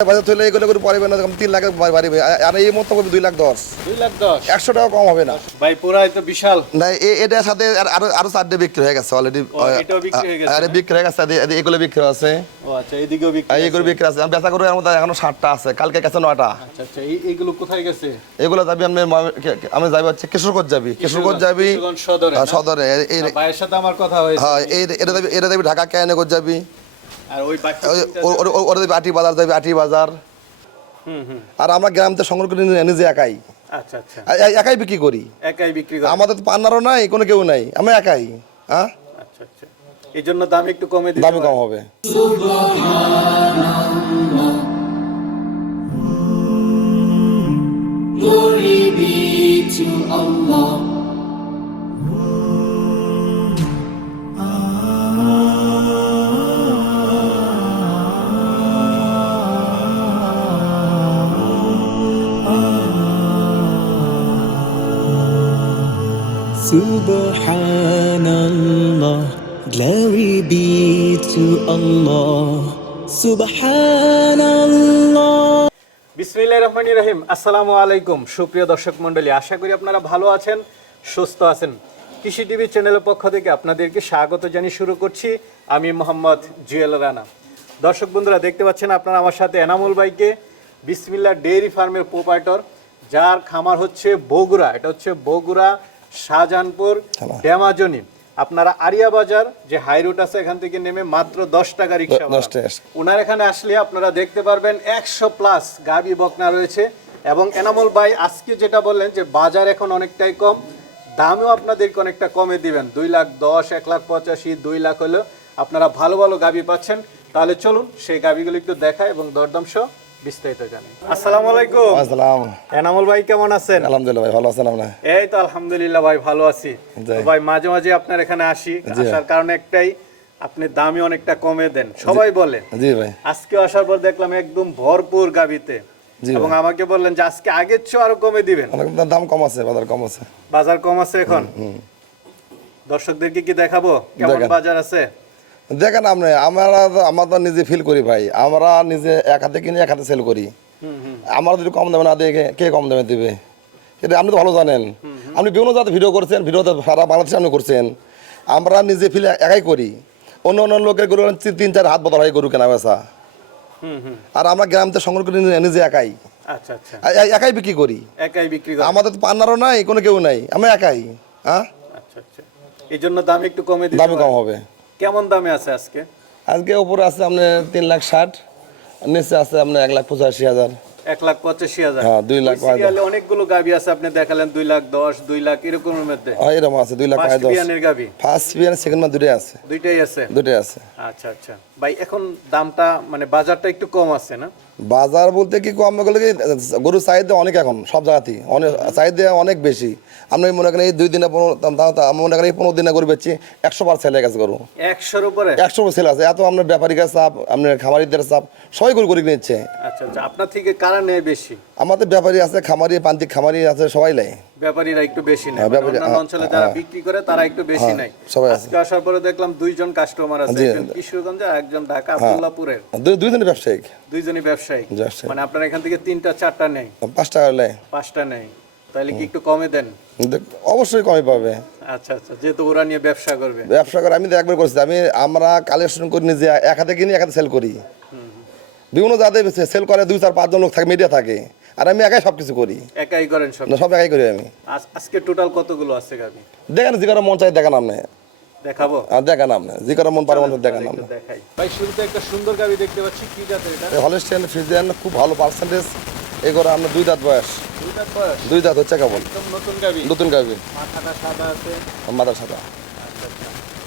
বাজার থইলে এগুলো করে পারিবে না তিন লাখের বাড়িবে আর এই মতো করবে দুই লাখ দশ। দুই লাখ দশ? একশো টাকা কম হবে না। ভাই পুরাই তো বিশাল। না এটার সাথে আরও আরও চারটে বিক্রি হয়ে গেছে অলরেডি ও, এটাও বিক্রি হয়ে গেছে, আরে বিক্রি হয়ে গেছে এগুলো বিক্রি আছে ও আচ্ছা এইদিকেও বিক্রি এগুলো বিক্রি আছে আমি বেচা করব এর এখনও ষাটটা আছে কালকে গেছে আচ্ছা আচ্ছা এই কোথায় গেছে? এগুলো যাবি আমি যাবি হচ্ছে কিশোরগঞ্জ যাবি। কিশোরগঞ্জ যাবি সদরে, সদরে। ভাইয়ের সাথে আমার কথা হয়েছে। হ্যাঁ এই এটা যাবি এটা যাবি ঢাকা যাবি। আর ওই বাকি ওই- তিনটা ও- ও- ও- ওটা যাবি আটি বাজার যাবি আটি বাজার। হুম হুম। আর আমরা গ্রাম থেকে সংগ্রহ করে নিজে একাই। আচ্ছা আচ্ছা। একাই বিক্রি করি। একাই বিক্রি করে। আমাদের তো পান্নারও নাই কোনো কেউ নাই। আমি একাই হ্যাঁ? আচ্ছা আচ্ছা। এই জন্য দাম একটু কমে দামি কম হবে। Glory be to Allah. Subhanallah, glory be to Allah. Subhanallah. বিসমিল্লাহির রহমানির রহিম আসসালামু আলাইকুম সুপ্রিয় দর্শক মণ্ডলী আশা করি আপনারা ভালো আছেন সুস্থ আছেন কৃষি টিভি চ্যানেলের পক্ষ থেকে আপনাদেরকে স্বাগত জানিয়ে শুরু করছি আমি মোহাম্মদ জুয়েল রানা দর্শক বন্ধুরা দেখতে পাচ্ছেন আপনারা আমার সাথে এনামুল ভাইকে বিসমিল্লা ডেইরি ফার্মের প্রোপাইটর যার খামার হচ্ছে বগুড়া এটা হচ্ছে বগুড়া শাহজাহানপুর ড্যামাজনি আপনারা আরিয়া বাজার যে হাই রুট আছে এখান থেকে নেমে মাত্র দশ টাকা রিক্সা ওনার এখানে আসলে আপনারা দেখতে পারবেন একশো প্লাস গাবি বকনা রয়েছে এবং এনামুল ভাই আজকে যেটা বললেন যে বাজার এখন অনেকটাই কম দামেও আপনাদেরকে অনেকটা কমে দিবেন। দুই লাখ দশ এক লাখ পঁচাশি দুই লাখ হলেও আপনারা ভালো ভালো গাবি পাচ্ছেন। তাহলে চলুন সেই গাবিগুলো একটু দেখায় এবং দরদাম সহ বিস্তারিত জানি। আসসালামু আলাইকুম। আসসালাম। এনামুল ভাই কেমন আছেন? আলহামদুলিল্লাহ ভাই ভালো আছেন এই তো আলহামদুলিল্লাহ ভাই ভালো আছি। ভাই মাঝে মাঝে আপনার এখানে আসি। আসার কারণে একটাই আপনি অনেকটা কমে দেন। সবাই বলে। জি ভাই। আজকে আসার পর দেখলাম একদম ভরপুর গাবিতে এবং আমাকে বললেন যে আজকে আগের চেয়ে আরও কমে দিবেন। দাম কম আছে বাজার কম আছে। বাজার কম আছে এখন? দর্শকদেরকে কি দেখাবো? কেমন বাজার আছে? দেখেন আপনি আমরা আমরা তো নিজে ফিল করি ভাই। আমরা নিজে এক হাতে কিনে এক হাতে সেল করি আমার যদি কম দামে না দিয়ে কে- কম দামে দেবে? এটা আপনি তো ভালো জানেন। আপনি বিভিন্ন জাতের ভিডিও করছেন ভিডিও তো সারা বাংলাদেশে আপনি করছেন। আমরা নিজে ফিল একাই করি। অন্য অন্য লোকের গরু তিন- চার হাত বদল হয় গরু কেনা বেচা আর আমরা গ্রাম থেকে সংগ্রহ করে নিজে একাই। আচ্ছা আচ্ছা। একাই বিক্রি করি। একাই বিক্রি করে। আমাদের তো পান্নারও নাই কোনো কেউ নাই। আমি একাই হ্যাঁ? আচ্ছা আচ্ছা। এই জন্য দাম একটু কমে দামে কম হবে। কেমন দামে আছে আজকে? আজকে উপরে আছে আপনার তিন লাখ ষাট নিচে আছে আপনার এক লাখ পঁচাশি হাজার। এক লাখ পঁচাশি হাজার। হ্যাঁ, দুই লাখ অনেকগুলো গাবি আছে আপনি দেখালেন দুই লাখ দশ দুই লাখ এরকমের মধ্যে। হ্যাঁ এরকম আছে দুই লাখ দশ। বিয়ানের গাবি? ফার্স্ট বিয়ার সেকেন্ড মান দুটাই আছে। দুইটাই আছে? দুটাই আছে। আচ্ছা আচ্ছা। ভাই এখন দামটা মানে বাজারটা একটু কম আছে না? বাজার বলতে কি কম? বলে কি গরুর চাহিদা অনেক এখন সব জায়গাতেই। অনেক চাহিদা অনেক বেশি। আপনি মনে করেন এই দুই দিনে পনেরো তাও আমি মনে করেন এই পনেরো দিনে গরু বেচছি একশো বার ছেলে গেছে গরু। একশোর উপরে? একশো বার ছেলে আছে। এত আপনার ব্যাপারীদের চাপ আপনার খামারিদের চাপ সবাই গরু করে নিচ্ছে আচ্ছা আচ্ছা আপনার থেকে কারা নেয় বেশি? আমাদের ব্যাপারী আছে খামারি প্রান্তিক খামারি আছে সবাই নেয়। ব্যাপারীরা একটু বেশি নেয়। হ্যাঁ, মানে ব্যাপারী- অন্যান্য হ্যাঁ, অঞ্চলে যারা হ্যাঁ। বিক্রি করে তারা একটু বেশি হ্যাঁ, নেয়। সবাই। আজকে আসার পরে দেখলাম দুইজন কাস্টমার আছে একজন কিশোরগঞ্জে একজন ঢাকা আব্দুল্লাহপুরের দুইজনই ব্যবসায়িক। দুইজনই ব্যবসায়ী ব্যবসায়ী। মানে আপনার এখান থেকে তিনটা চারটা নেই। পাঁচ টাকা পাঁচটা নেই। তাহলে কি একটু কমে দেন? অবশ্যই কমই পাবে। আচ্ছা আচ্ছা যেহেতু ওরা নিয়ে ব্যবসা করবে। ব্যবসা করে আমি তো একবার করছি। আমি আমরা কালেকশন করি নিজে এক হাতে কিনি এক হাতে সেল করি। বিভিন্ন জাতে সেল করে দুই চার পাঁচজন লোক থাকে মিডিয়া থাকে। আর আমি একাই সব কিছু করি। একাই করেন সব। সব একাই করি আমি। আজকে টোটাল কতগুলো আছে দেখেন যে কারও মন চাই দেখেন আপনি। দেখাবো? দেখান আপনি যে কারও মন পারে মন দেখান আপনি ভাই শুরুতে একটা সুন্দর গাবি দেখতে পাচ্ছি কি জাতের এটা? হলস্টেন ফ্রিজেন খুব ভালো পার্সেন্টেজ এগুলো আপনার দুই দাঁত বয়স। দুইটা বয়স? দুই দাঁত হচ্ছে কেবল। নতুন গাবি নতুন গাবি মাথাটা সাদা আছে? মাথার সাদা।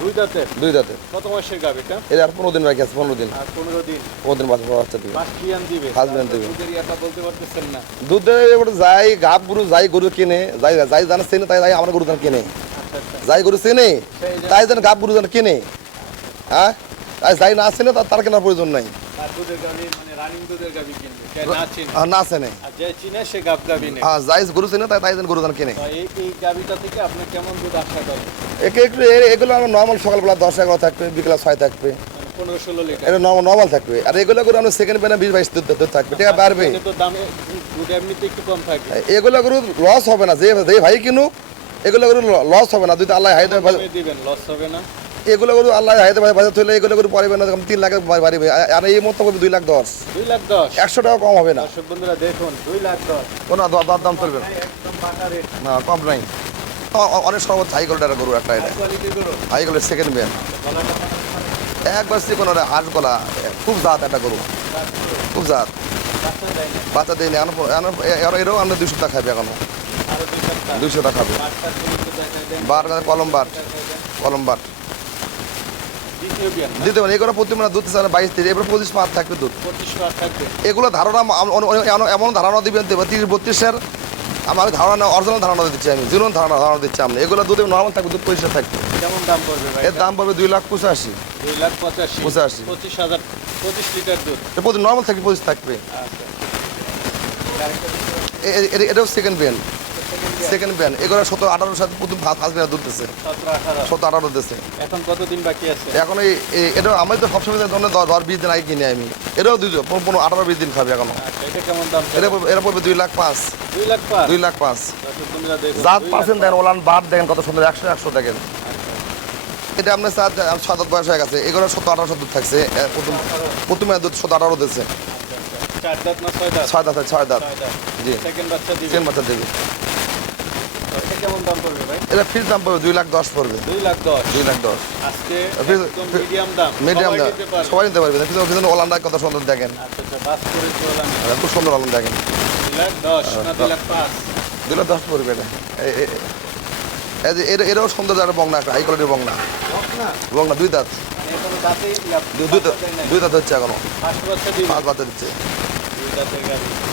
দুই দাঁতের? দুই দাঁতের। কত মাসের গাবিটা এর আর পনেরো দিন বাকি আছে পনেরো দিন। আর পনেরো দিন। পনেরো দিন বাচ্চা বাচ্চা দিবে পাঁচ দিবে। পাঁচ দিবে। দুধের ইয়াটা বলতে পারতেছেন না। দুধ এবার যাই গাব গরু যাই গরু কিনে যাই যাই জানে চেনে তাই আমার গরু কিনে? যাই গরু চেনে তাই যেন গাব গরু যেন কিনে। হ্যাঁ? তাই যাই না চেনে তার তার কেনার প্রয়োজন নাই। মানে না চিনে। হ্যাঁ যাই গরু চেনে তাই তাই যেন গরু কিনে। একটু এগুলো আমার নর্মাল সকালবেলা দশ এগারো থাকবে বিকেল ছয় থাকবে। মানে এটা নর্মাল থাকবে। আর এগুলো করে আপনার সেকেন্ড বিশ বাইশ থাকবে ঠিক আছে বাড়বে এগুলো গরু লস হবে না যে যে ভাই কিনুক এগুলো গরু লস হবে না। যদি আল্লাহ হাইতে দিবেন লস হবে না। এগুলো গরু আল্লাহ হাইতে বাজার তুলে এগুলো গরু পারবে না তখন তিন লাখে বাড়বে আর এই মতো করবে দুই লাখ দশ। দুই লাখ দশ? একশো টাকা কম হবে না। বন্ধুরা দেখুন দুই লাখ দশ। কোনো দর দাম চলবে না। কম নাই। অনেক সর্বোচ্চ হাই কোয়ালিটির গরু একটা এটা। হাই কোয়ালিটির সেকেন্ড গলাটা একবার চিকন ওটা হাঁস গলা খুব জাত একটা গরু। খুব জাত। বাচ্চা দেয় না বাচ্চা দিই এখনও এরও আমরা দুশো টাকা খাবে এখনও। দুই দুশো টাকা বার কলম বাট কলম বাট দিতে এগুলো প্রতি মানে দুধ চার বাইশ এবার পঁচিশ পাঁচ থাকবে দুধ। এগুলো ধারণা এমন- ধারণা দিবেন দেবো তিরিশ বত্রিশের আমার ধারণা অরিজিনাল ধারণা দিচ্ছি আমি ধারণা ধারণা দিচ্ছি আমি। এগুলো দুধ নর্মাল থাকবে দুধ পরিষ্কার থাকবে। কেমন দাম পড়বে এর দাম পড়বে দুই লাখ পঁচাশি। দুই লাখ পঁচাশি পঁচাশি। পঁচিশ হাজার পঁচিশ লিটার দুধ। প্রতি নর্মাল থাকবে পঁচিশ থাকবে। আচ্ছা। এটাও সেকেন্ড ব্যান সেকেন্ড ব্যান এগুলো সতেরো আঠারোর সাথে প্রথম ফার্স্ট ব্যান দিচ্ছে সতেরো আঠারো। সতেরো আঠারো দিচ্ছে এখন কতদিন বাকি আছে? এখন এই এটা আমি তো সবসময় দশ দশ বিশ দিন আগে কিনে আমি। এটাও দুই পনেরো আঠারো বিশ দিন খাবে এখনও। আচ্ছা এটা পড়বে- দুই লাখ পাঁচ। দুই লাখ পাঁচ? দেখুন, জাত পার্সেন্ট দেখেন ওলান বাদ দেখেন কত সুন্দর একশো একশো দেখেন। এটা আপনার সাত সাত বয়স হয়ে গেছে। এগুলো সত্তর আঠারো দুধ থাকছে। প্রথম প্রথমে দুধ সত্তর আঠারো দিচ্ছে। ছয় দাঁত? ছয় দাঁত জি। সেকেন্ড বাচ্চা দিবে সেম বাচ্চা দেবে এটা কেমন দাম পড়বে ভাই? এটা ফিস দাম পড়বে দুই লাখ দশ পড়বে। দুই লাখ দশ। দুই লাখ দশ। আজকে ফির- একদম ফির- মিডিয়াম দাম। মিডিয়াম সবাই দাম। নিতে পারবে। সবাই নিতে পারবে। পিছনে পিছনে ওলানটা কত সুন্দর দেখেন। আচ্ছা আচ্ছা চলাম খুব সুন্দর ওলান দেখেন। দুই লাখ দশ পড়বে এটা। এরও সুন্দর বংনা একটা হাই কোয়ালিটির বংনা। বংনা? দুই দাঁত। মানে দুই দাঁত হচ্ছে এখনও। পাঁচ বাচ্চা দিচ্ছে।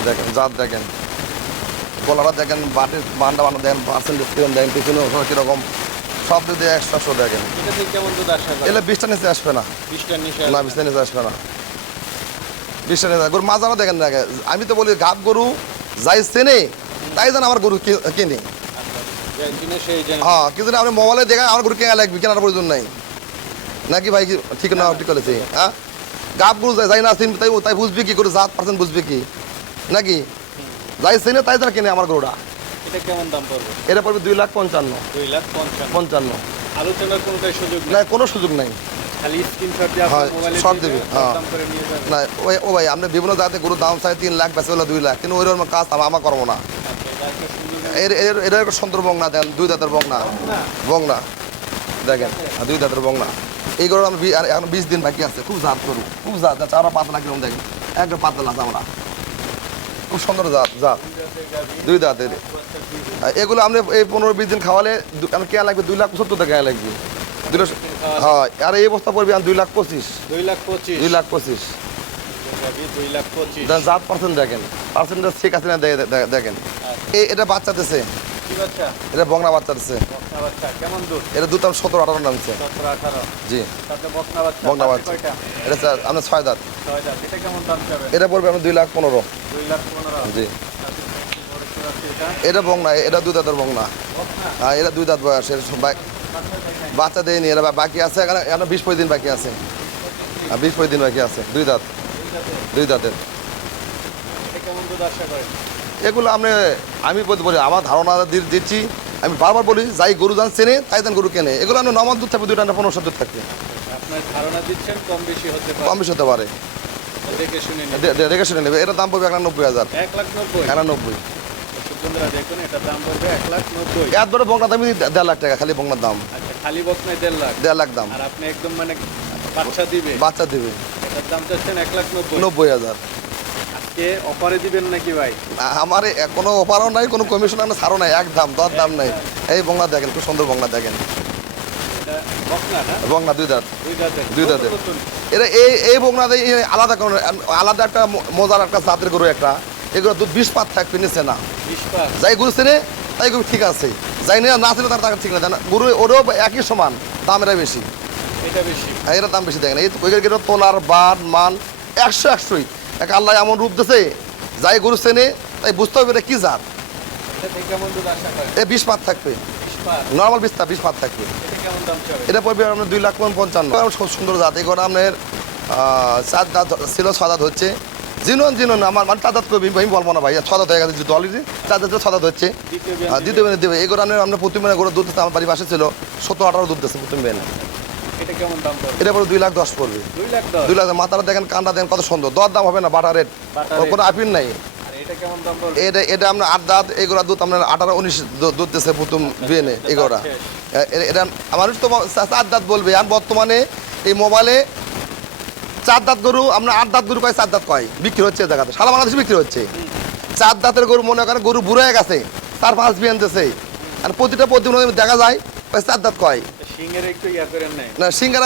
দেখেন জাত দেখেন। গলাটা দেখেন বাটির বান্ডা বান্ডা দেখেন পার্সেন্ট কীরকম দেখেন পিছনে ওখানে কীরকম সব দিয়ে একশো দেখেন। এলে বিশটা নিচে আসবে না। না বিশটা নিচে আসবে না। বিশটা নিচে গরু মাজারা দেখেন না আমি তো বলি গাব গরু যাই চেনে তাই যেন আমার গরু কিনে। আচ্ছা, হ্যাঁ কিন্তু আপনি মোবাইলে দেখায় আমার গরু কেনা লাগবে কেনার প্রয়োজন নাই। নাকি ভাই কি- ঠিক না ঠিক করেছে হ্যাঁ? গাব গরু যাই- যাই না চিনবে তাই তাই বুঝবে কি করে জাত পার্সেন্ট বুঝবে কি? নাকি? যাই চেনে তাই যেন কিনে আমার গরুটা। এটা কেমন দাম পড়বে? এটা পড়বে দুই লাখ পঞ্চান্ন। দুই লাখ পঞ্চান্ন। পঞ্চান্ন। আলোচনার কোনোটাই সুযোগ নেই? না কোনো সুযোগ নাই। হ্যাঁ, আপনার মোবাইলে shot দিবে, দিবে। দাম করে নিয়ে যাবেন। না ওই ও ভাই আপনি বিভিন্ন জায়গাতে গরুর দাম চাই তিন লাখ বেঁচে হলো দুই লাখ কিন্তু ওইরকম কাজ আমার করব না। আচ্ছা, এর এর এটা একটা সুন্দর বংনা দেন দুই দাঁতের বংনা। বংনা? দেখেন দুই দাঁতের বংনা। এই গরু আমি এখন বিশ দিন বাকি আছে খুব জাত গরু খুব জাত চারা পাতলা কীরকম দেখেন। একদম পাতলা আছে আমরা। খুব সুন্দর জাত জাত। দুই দাঁত এর এগুলো আপনি এই পনেরো বিশ দিন খাওয়ালে আমার আমি কেয়া লাগবে দুই লাখ পঁচাত্তর টাকা লাগবে দুই লাখ হ্যাঁ আর এই অবস্থা পড়বে আমি দুই লাখ পঁচিশ। দুই লাখ পঁচিশ। দুই লাখ পঁচিশ। জাত পার্সেন্ট দেখেন। পার্সেন্টেজ ঠিক আছে না দেখেন। এই এটা বাচ্চা দিছে। কি বাচ্চা এটা বংনা বাচ্চা কেমন দুধ? এটা দুধ দাম সতেরো আঠারো নামছে জি। বকনা বাচ্চা? এটা স্যার আপনার ছয় দাঁত। এটা পড়বে আপনার দুই লাখ পনেরো। জি। আছে এটা বংনা এটা দুই দাঁতের বংনা বকনা? হ্যাঁ এটা দুই দাঁত বয়স বাচ্চা দেয় দেয়নি এরা বাকি আছে এখানে এখানে বিশ পঁচিশ দিন বাকি আছে। বিশ পঁচিশ দিন বাকি আছে দুই দাঁত। দুই দাঁতের। কেমন দুধ আশা করেন? এগুলো আপনি আমি বলতে বলি আমার ধারণা দিচ্ছি। আমি বারবার বলি যাই গরু যান চেনে তাই দেন গরু কেনে। এগুলো আমি নমার দুধ থাকবে দুইটা না পনেরো দুধ থাকবে। আপনার ধারণা দিচ্ছেন কম বেশি হতে কম পারে বেশি হতে পারে। দেখে শুনে নেবে। এটার দাম পড়বে এক লাখ নব্বই। হাজার এক লাখ নব্বই এক লাখ নব্বই। এত বড় দেড় লাখ টাকা খালি দাম। আচ্ছা খালি বকনায় দেড় লাখ। দেড় লাখ দাম। আর আপনি একদম মানে বাচ্চা দিবে। বাচ্চা দেবে। এটার দাম চাচ্ছেন এক লাখ নব্বই হাজার। আজকে অফারে দিবেন নাকি ভাই? আমার কোনো অফারও নাই কোনো কমিশন না ছাড়ও নাই এক দাম দর দাম নাই। এই বংলা দেখেন খুব সুন্দর বংলা দেখেন। বংলা দুই দাঁত। দুই দাঁতের। এটা এই এই বংলাতে এই আলাদা কোনো আলাদা একটা মজার একটা জাতের গরু একটা। এগুলো দুধ বিষ পাত থাকবে নিচে না। যাই গরু চেনে তাই গরু ঠিক আছে। যাই না না ছিল তার টাকা ঠিক না গরু ওরও একই সমান দাম এরা বেশি। এটা বেশি। আর এরা দাম বেশি দেখেন। এই তোলার বান মান একশো একশোই। এক আল্লাহ এমন রূপ দিছে যাই গরু চেনে তাই বুঝতে হবে এটা কি জাত। এ বিষ পাত থাকবে। বিশ নর্মাল বিষ বিষ পাত থাকবে। এটা পড়বে আপনার দুই লাখ পঞ্চান্ন। খুব সুন্দর জাত। এগুলো আপনার চার দাঁত ছিল ছ দাঁত হচ্ছে। জিনুন জিনুন আমার মানে চার দাঁত কবি আমি বলব না ভাই ছ দাঁত হয়ে গেছে যেহেতু অলরেডি চার দাঁত ছ দাঁত হচ্ছে। দ্বিতীয় বেনে দেবে। এই গোড়ানে আমরা প্রতি মানে গোড়া দুধ আমার বাড়ির পাশে ছিল। সত্তর আঠারো দুধ দিচ্ছে প্রথম বেনে কেমন দাম পড়বে? এটা পরে দুই লাখ দশ পড়বে। দুই লাখ দুই লাখ মাথাটা দেখেন কানটা দেখেন কত সুন্দর। দর দাম হবে না বাটা রেট। কোনো আপিল নাই। এটা পড়বে? এটা আমরা আট দাঁত এগুলো দুধ আপনার আঠারো উনিশ দুধ দিচ্ছে প্রথম বিয়েনে এগুলোটা এটা মানুষ তো চার দাঁত বলবে। আর বর্তমানে এই মোবাইলে চার দাঁত গরু আমরা আট দাঁত গরু কয় চার দাঁত কয়? বিক্রি হচ্ছে জায়গাতে। সারা বাংলাদেশে বিক্রি হচ্ছে। চার দাঁতের গরু মনে করেন গরু বুড়ো গেছে তার পাঁচ বিয়ে আনতেছে। আর প্রতিটা প্রতিবেদনে দেখা যায় চার দাঁত কয়। না সিঙ্গার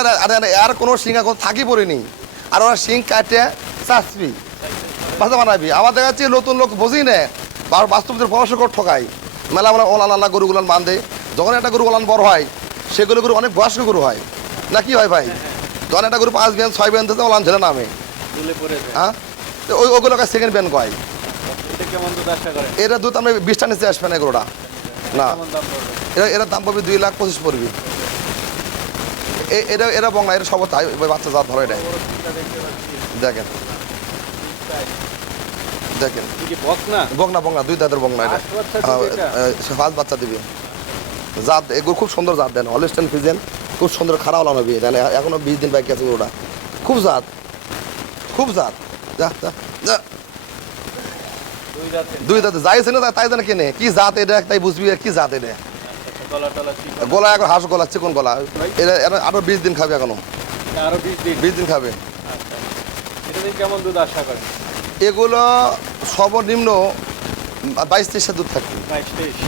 আর কোনো সিঙ্গা কোনো থাকি পড়েনি। আর ওরা সিং কাটে চাষবি বাসা বানাবি। আমার দেখা যাচ্ছে নতুন লোক বুঝি না। বা বাস্তবদের পরামর্শ করে ঠকাই। মেলা মেলা ওলান আল্লাহ গরুগুলান বান্ধে যখন একটা গরু ওলান বড় হয় সেগুলো গরু অনেক বয়স্ক গরু হয়। না কি হয় ভাই? যখন একটা গরু পাঁচ বিয়ান ছয় বিয়ান দিতে ওলান ঝেলে নামে। হ্যাঁ? তো ওই ওগুলোকে সেকেন্ড বিয়ান কয়। এটা দুধ আমরা বিশটা নিচে আসবে না গরুটা না। এরা এরা দাম পাবে দুই লাখ পঁচিশ পড়বি। এটা এরা বংলা এটা সব তাই বাচ্চা জাত ধরে পাচ্ছি দেখেন। দেখেন। কি কি বক না বগনা বগনা দুই দাঁতের বগনা এটা। বাচ্চা দিবে? হ্যাঁ, পাঁচ বাচ্চা দিবে। জাত এগুলো খুব সুন্দর জাত দেন হলিস্টান ফিজেন খুব সুন্দর খারাপ হলাম হবে তাহলে এখনও বিশ দিন বাকি আছে ওটা খুব জাত খুব জাত। যা যা দুই দাঁত। যাইছে না তাই জানে কেনে কি জাত এটা তাই বুঝবি কি জাত এটা। গলা এখন হাঁস গলা চিকন গলা। এটা আরও বিশ দিন খাবে এখনও। আরও বিশ দিন? বিশ দিন খাবে। আচ্ছা। কেমন দুধ আশা করেন? এগুলো সর্বনিম্ন বাইশ তেইশটা দুধ থাকবে।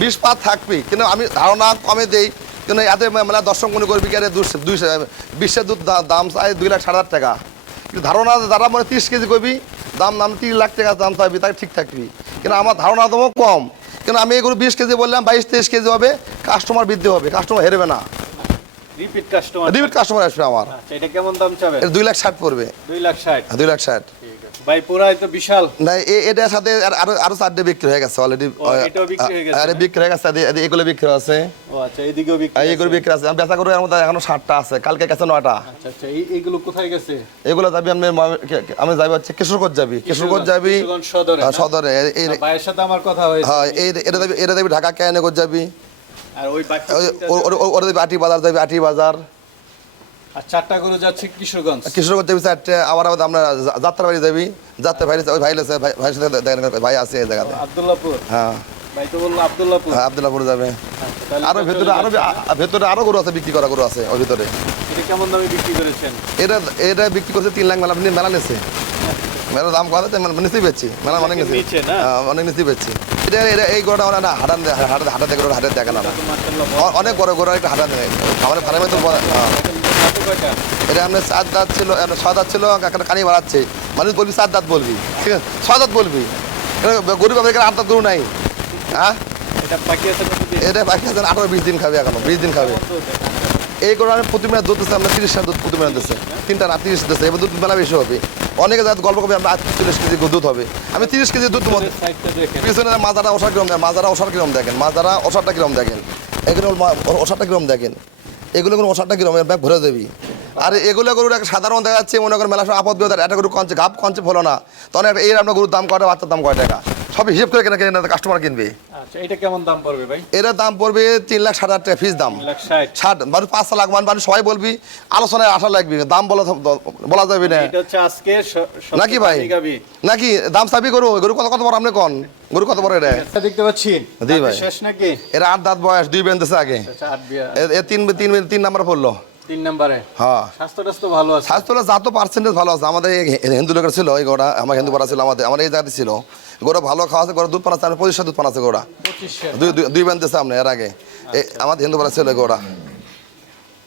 বিশ পাত থাকবে কিন্তু আমি ধারণা কমে দেই কিন্তু এত মানে দর্শক মনে করবি কি আরে দুশো দুইশো বিশের দুধ দাম চাই দুই লাখ সাড়ে আট টাকা। কিন্তু ধারণা যারা মানে তিরিশ কেজি করবি দাম দাম তিন লাখ টাকা দাম চাইবি তাই ঠিক থাকবি। কিন্তু আমার ধারণা তো কম। কিন্তু আমি এগুলো বিশ কেজি বললাম বাইশ তেইশ কেজি হবে কাস্টমার বৃদ্ধি হবে কাস্টমার হেরবে না। রিপিট কাস্টমার রিপিট কাস্টমার আসবে আমার। আচ্ছা এটা কেমন দাম চাবে দুই লাখ ষাট পড়বে। দুই লাখ ষাট। দুই লাখ ষাট। ভাই পুরাই তো বিশাল। না এটার সাথে আর- চারটে বিক্রি হয়ে গেছে অলরেডি এটাও বিক্রি হয়ে গেছে, আরে বিক্রি হয়ে গেছে এগুলো বিক্রি আছে ও আচ্ছা এইদিকেও বিক্রি এগুলো। বিক্রি আছে আমি বেচা এর মধ্যে এখনও ষাটটা আছে কালকে গেছে নয়টা। আচ্ছা আচ্ছা কোথায় গেছে? এগুলো যাবি আপনি মা- কে- কে- আমি যাবি হচ্ছে কিশোরগঞ্জ যাবি। কিশোরগঞ্জ যাবি সদরে, সদরে। ভাইয়ের সাথে আমার কথা হয়েছে। হ্যাঁ এই এটা যাবি এটা যাবি ঢাকা কেয়ানগঞ্জ যাবি। আর ওই ওই- তিনটা ও- ও- ও- ওটা যাবি আটি বাজার যাবি আটি বাজার। আর চারটা গরু যাচ্ছে কিশোরগঞ্জ। কিশোরগঞ্জ যাবি চারটে আবার আবার আমরা যাত্রা বাড়ি যাবি। যাত্রা ভাই ভাই আছে ভাই সাথে ভাই আছে এই জায়গাতে। আব্দুল্লাহপুর হ্যাঁ। ভাই তো বলল আব্দুল্লাহপুর হ্যাঁ যাবে। আরও ভেতরে আরও যাচ্ছে, আ- আ- ভেতরে আরও গরু আছে বিক্রি করা গরু আছে ওর ভিতরে। এটা কেমন দামে বিক্রি করেছেন? এটা এটা বিক্রি করছে তিন লাখ মেলা দাম বেচছি। মেলা অনেক হ্যাঁ, এটা এটা এই গরুটা আমরা না হাটান হাটাতে হাটাতে গরু হাটে দেখা না এটা তো মাশাআল্লাহ বড়। অ- অনেক বড় গরু একটা হাটান আমাদের ফার্মে তো এটা আপনার সাত দাঁত ছিল ছয় দাঁত ছিল একটা কানি বাড়াচ্ছে। মানুষ বলবি চার দাঁত বলবি ঠিক আছে? ছয় দাঁত বলবি। এটা গরু পাবে এখানে আট দাঁত গরু নাই। হ্যাঁ? এটা বাকি আছে আঠারো বিশ দিন খাবে এখনও বিশ দিন খাবে। এই গরু আমি প্রতি মিনিট দুধ দিচ্ছে আমরা তিরিশ দুধ প্রতি মিনিট দিচ্ছে তিনটা না তিরিশ দিচ্ছে এবার দুধ মেলা বেশি হবে। অনেকে যাতে গল্প করবে আমরা চল্লিশ কেজি দুধ হবে। আমি তিরিশ কেজি দুধ দেখেন। পিছনে মাজারা ওষার কিরম দেখেন মাজারা ওষার কিরম দেখেন মাজারা ওষারটা কিরম দেখেন। মা- ওষারটা কিরম দেখেন। এগুলো কোনো ওষাটা কিরম? ব্যাগ ভরে দেবি। আর এগুলো গরুর একটা সাধারণ দেখা যাচ্ছে মনে করেন মেলা সব আপদ বিপদ একটা গরু কঞ্চে গাপ কঞ্চে ফলো না। তখন একটা এই আপনার গরুর দাম কয়টা, বাচ্চার দাম কয় টাকা? সব হিসেব করে কেনা কেনা কাস্টমার কিনবে। আচ্ছা এটা কেমন দাম পড়বে ভাই? এটার দাম পড়বে তিন লাখ সাত হাজার টাকা ফিস দাম। ষাট। ষাট মানুষ পাঁচ লাখ মান মানুষ সবাই বলবি আলোচনায় আসা লাগবে দাম বলা বলা যাবে না। আজকে নাকি ভাই? নাকি? দাম চাবি গরু গরু কত কত বড় আপনি কন? গরু কত বড় এটা? দেখতে পাচ্ছি। জি ভাই। শেষ নাকি? এরা আট দাঁত বয়স দুই বেঁধেছে আগে। আচ্ছা এ তিন তিন তিন নাম্বার পড়ল। তিন নম্বরে। হ্যাঁ। স্বাস্থ্য টাস্থ্য ভালো আছে। স্বাস্থ্য যা তো পার্সেন্টেজ ভালো আছে। আমাদের হিন্দু লোকের ছিল এই গোড়া আমার হিন্দু পাড়া ছিল আমাদের আমার এই জায়গাতে ছিল। গোড়া ভালো খাওয়া আছে গোড়া দুধ পানা আছে পঁচিশটা দুধ পানা আছে গোড়া। দুই দুই- বেঁধেছে সামনে এর আগে। আমাদের হিন্দু পাড়া ছিল গোড়া।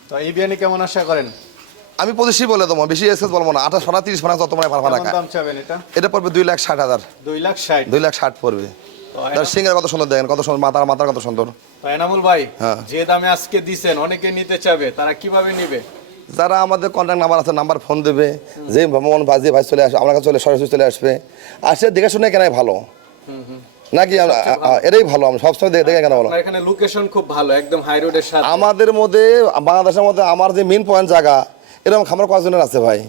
তো এই বিয়ানি কেমন আশা করেন? আমি পঁচিশই বলে দেবো বেশি এক্সেস বলব না। আঠাশ ফানা তিরিশ ফানা যত মানে এটা পড়বে দুই লাখ ষাট হাজার। দুই লাখ ষাট। দুই লাখ ষাট পড়বে। তার সিংহের কত সুন্দর দেখেন কত সুন্দর মাথার মাথার কত সুন্দর। তো এনামুল ভাই হ্যাঁ। যে দামে আজকে দিছেন অনেকে নিতে চাবে তারা কীভাবে নিবে? যারা আমাদের কন্ট্যাক্ট নাম্বার আছে নাম্বার ফোন দেবে যে ভ্রমণ ভাই যে ভাই চলে আসবে আমার কাছে চলে সরাসরি চলে আসবে। আসে দেখে শুনে কেনাই ভালো। নাকি এটাই ভালো আমি সবসময় দেখে দেখে কেন ভালো। এখানে লোকেশন খুব ভালো একদম হাই রোডের সাথে। আমাদের মধ্যে বাংলাদেশের মধ্যে আমার যে মেন পয়েন্ট জায়গা এরকম খামার কয়েকজনের আছে ভাই।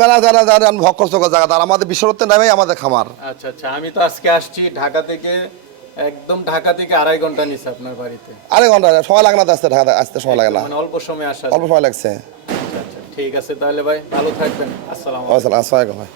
মেলা যারা যারা আমি ভক জায়গা তার আমাদের বিশ্বরত্বে নামে আমাদের খামার। আচ্ছা আচ্ছা আমি তো আজকে আসছি ঢাকা থেকে একদম ঢাকা থেকে আড়াই ঘণ্টা নিচ্ছে আপনার বাড়িতে। আড়াই ঘণ্টা সময় লাগে না আসতে ঢাকা আসতে সময় লাগে না। মানে অল্প সময় আসা অল্প সময় লাগছে। আচ্ছা আচ্ছা ঠিক আছে তাহলে ভাই ভালো থাকবেন। আসসালাম আসসালাম আসসালামাইকুম ভাই।